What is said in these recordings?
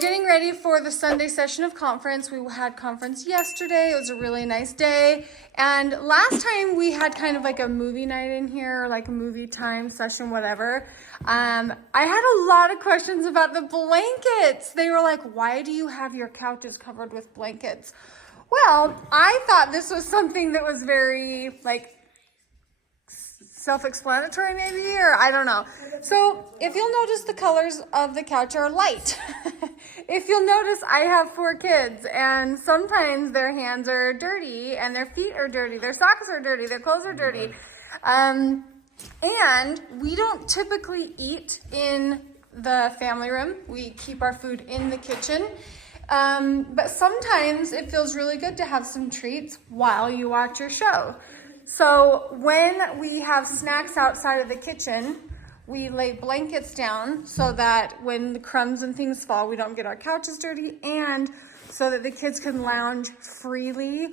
getting ready for the Sunday session of conference. We had conference yesterday. It was a really nice day. And last time we had kind of like a movie night in here, like a movie time session, whatever. I had a lot of questions about the blankets. They were like, why do you have your couches covered with blankets? Well, I thought this was something that was very like self-explanatory maybe, or I don't know. So if you'll notice, the colors of the couch are light. If you'll notice, I have 4 kids, and sometimes their hands are dirty and their feet are dirty, their socks are dirty, their clothes are dirty. And we don't typically eat in the family room. We keep our food in the kitchen. But sometimes it feels really good to have some treats while you watch your show. So when we have snacks outside of the kitchen, we lay blankets down so that when the crumbs and things fall, we don't get our couches dirty, and so that the kids can lounge freely.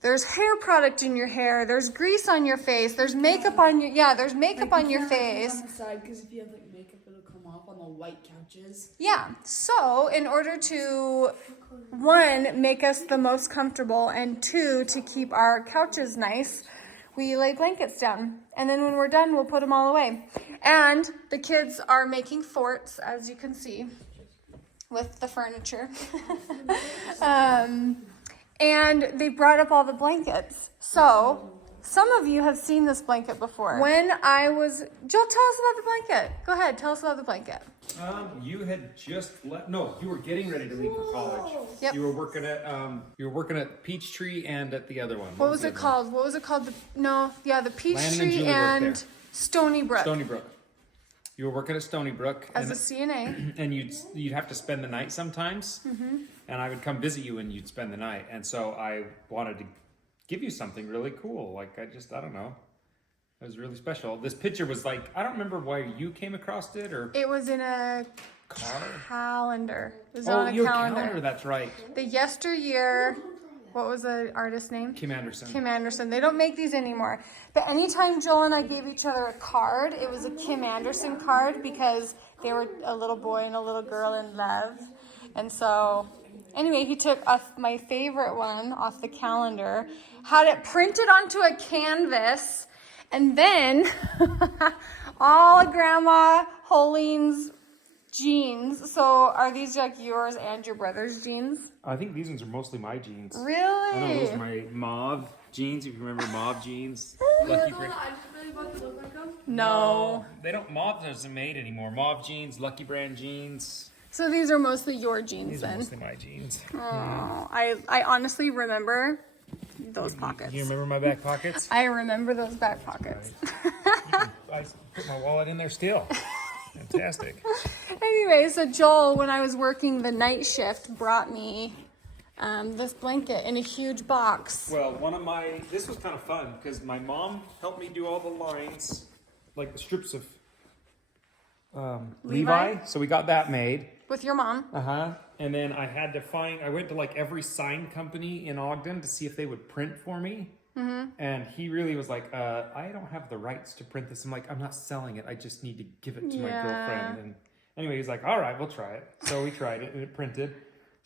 There's hair product in your hair. There's grease on your face. There's makeup on your, there's makeup on your face. On the side, because if you have like makeup, it'll come off on the white couches. Yeah. So in order to, 1, make us the most comfortable, and 2, to keep our couches nice, we lay blankets down. And then when we're done, we'll put them all away. And the kids are making forts, as you can see, with the furniture. And they brought up all the blankets. So some of you have seen this blanket before. When I was, Jill, tell us about the blanket. Go ahead, tell us about the blanket. You had just you were getting ready to leave for college. Yep. You were working at Peachtree and at the other one. What was it called? What was it called? The Peachtree and Stony Brook. Stony Brook. You were working at Stony Brook as a CNA, and you'd have to spend the night sometimes. Mm-hmm. And I would come visit you and you'd spend the night. And so I wanted to give you something really cool. Like I don't know. It was really special. This picture was like, I don't remember why you came across it, or it was in a calendar. It was on a your calendar. That's right. The yesteryear, what was the artist's name? Kim Anderson. Kim Anderson. They don't make these anymore. But anytime Joel and I gave each other a card, it was a Kim Anderson card, because they were a little boy and a little girl in love. And so, anyway, he took my favorite one off the calendar, had it printed onto a canvas, and then all of Grandma Hoellein's jeans. So are these like yours and your brother's jeans? I think these ones are mostly my jeans. Really? I know those are my mauve jeans, if you remember mauve jeans. Lucky Brand. No. They don't, mauve isn't made anymore. Mauve jeans, Lucky Brand jeans. So these are mostly your jeans. These then? are mostly my jeans. Oh, I honestly remember those pockets. You remember my back pockets? I remember those back pockets. I put my wallet in there still. Fantastic. Anyway, so Joel, when I was working the night shift, brought me this blanket in a huge box. Well, this was kind of fun because my mom helped me do all the lines, like the strips of Levi. So we got that made. With your mom. Uh-huh. And then I went to like every sign company in Ogden to see if they would print for me. Mm-hmm. And he really was like, I don't have the rights to print this. I'm like, I'm not selling it. I just need to give it to my girlfriend. And anyway, he's like, all right, we'll try it. So we tried it and it printed.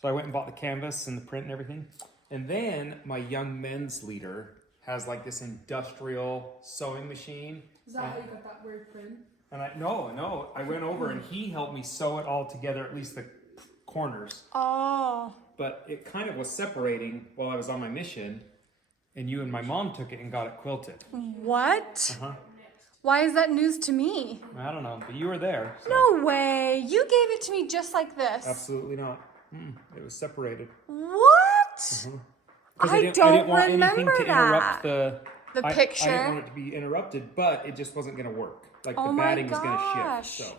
So I went and bought the canvas and the print and everything. And then my young men's leader has like this industrial sewing machine. Is that how you got that weird print? And I went over and he helped me sew it all together, at least the corners. Oh. But it kind of was separating while I was on my mission, and you and my mom took it and got it quilted. What? Uh-huh. Why is that news to me? I don't know, but you were there. So. No way. You gave it to me just like this. Absolutely not. It was separated. What? Mm-hmm. I don't want remember anything to that. interrupt the picture. I didn't want it to be interrupted, but it just wasn't going to work. Like the batting was going to shift. So.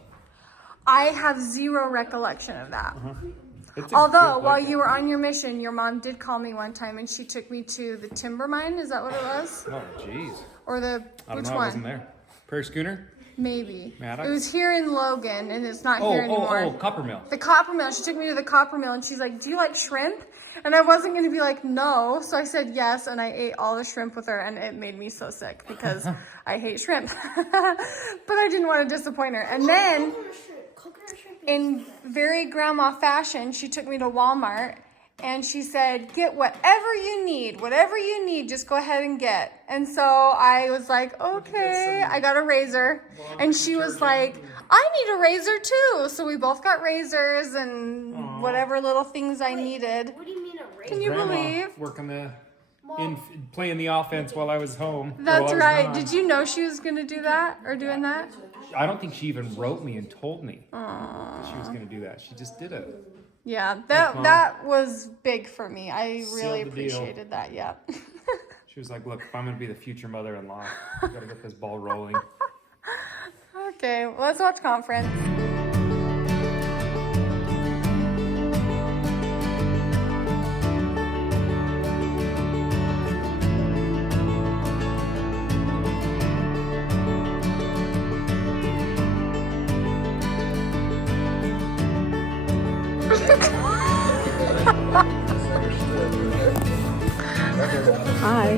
I have zero recollection of that. Uh-huh. Although, while you were on your mission, your mom did call me one time and she took me to the timber mine. Is that what it was? Oh, jeez. Or I don't know, I wasn't there. Prairie Schooner? Maybe. Maddox? It was here in Logan and it's not here anymore. Oh, Copper Mill. The Copper Mill. She took me to the Copper Mill and she's like, do you like shrimp? And I wasn't going to be like, no. So I said yes, and I ate all the shrimp with her, and it made me so sick because I hate shrimp. But I didn't want to disappoint her. And then in very grandma fashion, she took me to Walmart and she said, get whatever you need, just go ahead and get. And so I was like, okay, I got a razor. And she was like, I need a razor too. So we both got razors and whatever little things I needed. What do you mean a razor? Can you believe? Working playing the offense while I was home. That's right. Did you know she was going to do that or doing that? I don't think she even wrote me and told me she was going to do that. She just did it. Yeah, that was big for me. I really Sealed the deal. appreciated that. Yeah. She was like, look, if I'm going to be the future mother-in-law, I got to get this ball rolling. Okay, well, let's watch Conference. Hi.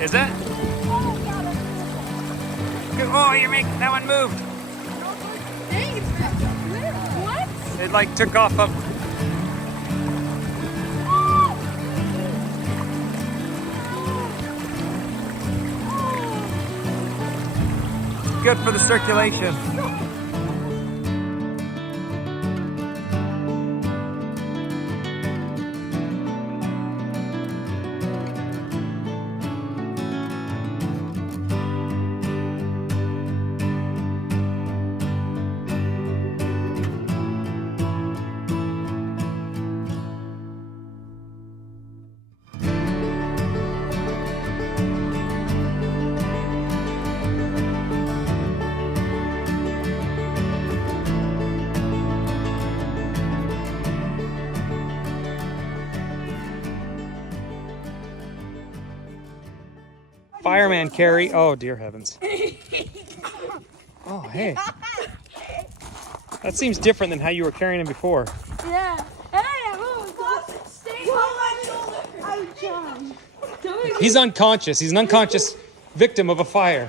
Is it? Oh, you're making that one moved. What? It like took off up. Good for the circulation. Fireman Carrie. Oh, dear heavens. Oh, hey. That seems different than how you were carrying him before. Yeah. Hey, stay on my shoulder. I'm John. He's unconscious. He's an unconscious victim of a fire.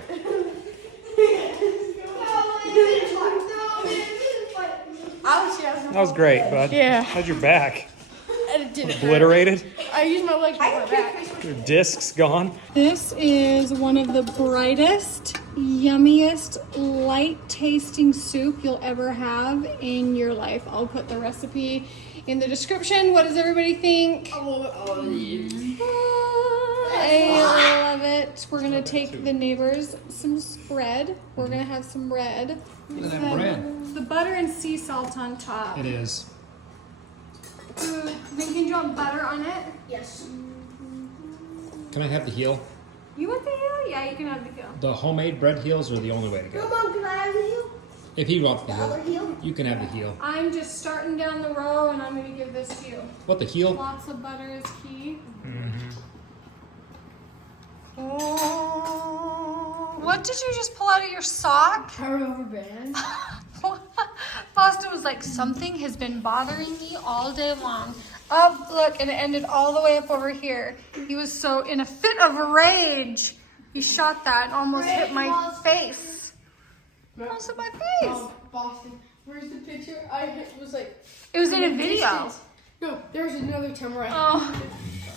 That was great, bud. Yeah. How's your back? It didn't hurt. Obliterated? I used my legs for my back. Your discs gone? This is one of the brightest, yummiest, light-tasting soup you'll ever have in your life. I'll put the recipe in the description. What does everybody think? I love it. We're gonna take the neighbors some spread. We're gonna have some bread. Look at that bread. The butter and sea salt on top. It is. Ooh, then can you want butter on it? Yes. Can I have the heel? You want the heel? Yeah, you can have the heel. The homemade bread heels are the only way to go. Mom, can I have the heel? If he wants the The other heel, heel? you can have the heel. I'm just starting down the row and I'm gonna give this to you. What, the heel? Lots of butter is key. What did you just pull out of your sock? Her rubber band. Boston was like, something has been bothering me all day long. Oh, look, and it ended all the way up over here. He was so in a fit of rage. He shot that and almost hit my face. Almost hit my face. Boston. Where's the picture? Was like. It was in a video. Distance. No, there was another time where Oh.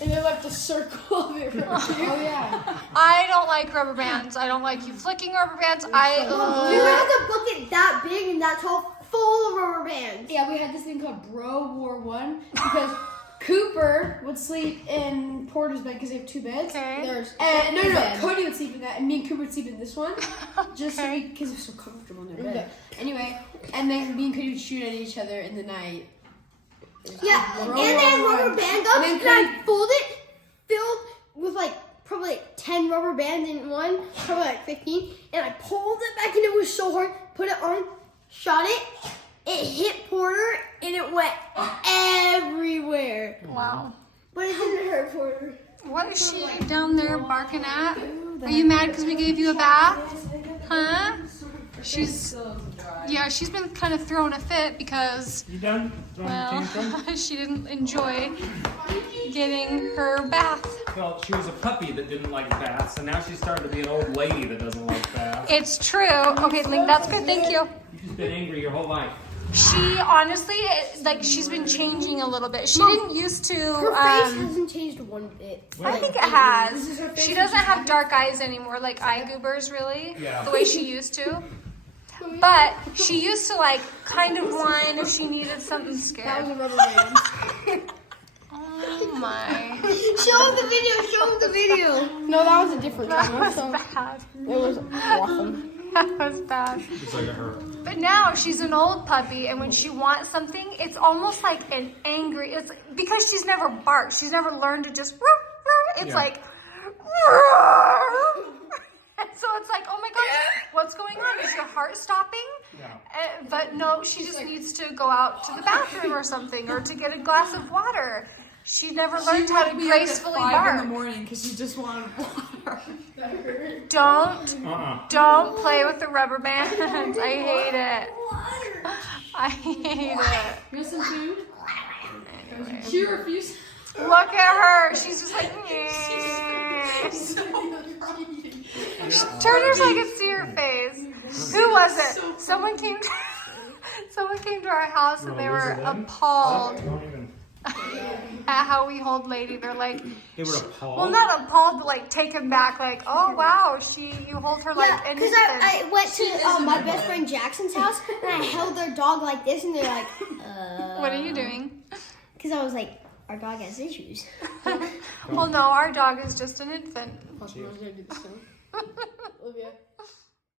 and they left a circle of it right here. Oh yeah. I don't like rubber bands. I don't like you flicking rubber bands. You have a bucket that big and that tall full of rubber bands. Yeah, we had this thing called Bro War 1 because Cooper would sleep in Porter's bed because they have two beds. Okay. And no, Cody would sleep in that, and me and Cooper would sleep in this one, just because it was so comfortable in their bed. Anyway, and then me and Cody would shoot at each other in the night. Yeah, and then rubber band guns, and I fold it, filled with like probably like 10 rubber bands in one, probably like 15, and I pulled it back and it was so hard, put it on, shot it, it hit Porter, and it went everywhere. Wow. But it didn't hurt Porter. What is she down there barking at? Are you mad because we gave you a bath? Huh? She's been kind of throwing a fit because, You done? well, she didn't enjoy getting her bath. Well, she was a puppy that didn't like baths, and now she's starting to be an old lady that doesn't like baths. It's true. Okay, Link, that's good. Thank you. You've been angry your whole life. She honestly, like, she's been changing a little bit. She didn't used to. Her face hasn't changed one bit. I think it has. She doesn't have dark eyes anymore, like eye goobers, really, Yeah. the way she used to. But she used to, like, kind of whine if she needed something That scared. was a rubber band. Oh my. Show him the video. Show him the video. No, that was a different That time. was So bad. it was awesome. That was bad. Just like her. But now she's an old puppy, and when she wants something, it's almost like an angry. It's because she's never barked. She's never learned to just. It's Yeah. like. And so it's like, oh my gosh, what's going on? Is your heart stopping? Yeah. But no, she just needs to go out to the bathroom or something, or to get a glass of water. She never learned how to gracefully in the bark. morning because she just wanted water. Don't play with the rubber bands. I hate it. I hate it. You want some food? Anyway. She refused. Look at her. She's just like, turn her so I can see her face. Who was it? Someone came to our house and they were appalled Don't even. at how we hold Lady. They're like, They were appalled. well, not appalled, but like taken back. Like, oh wow, you hold her like Yeah, an because infant. I went to my best friend Jackson's house and I held their dog like this and they're like, What are you doing? because I was like, our dog has issues. Well, no, our dog is just an infant. Plus, I was gonna do the same.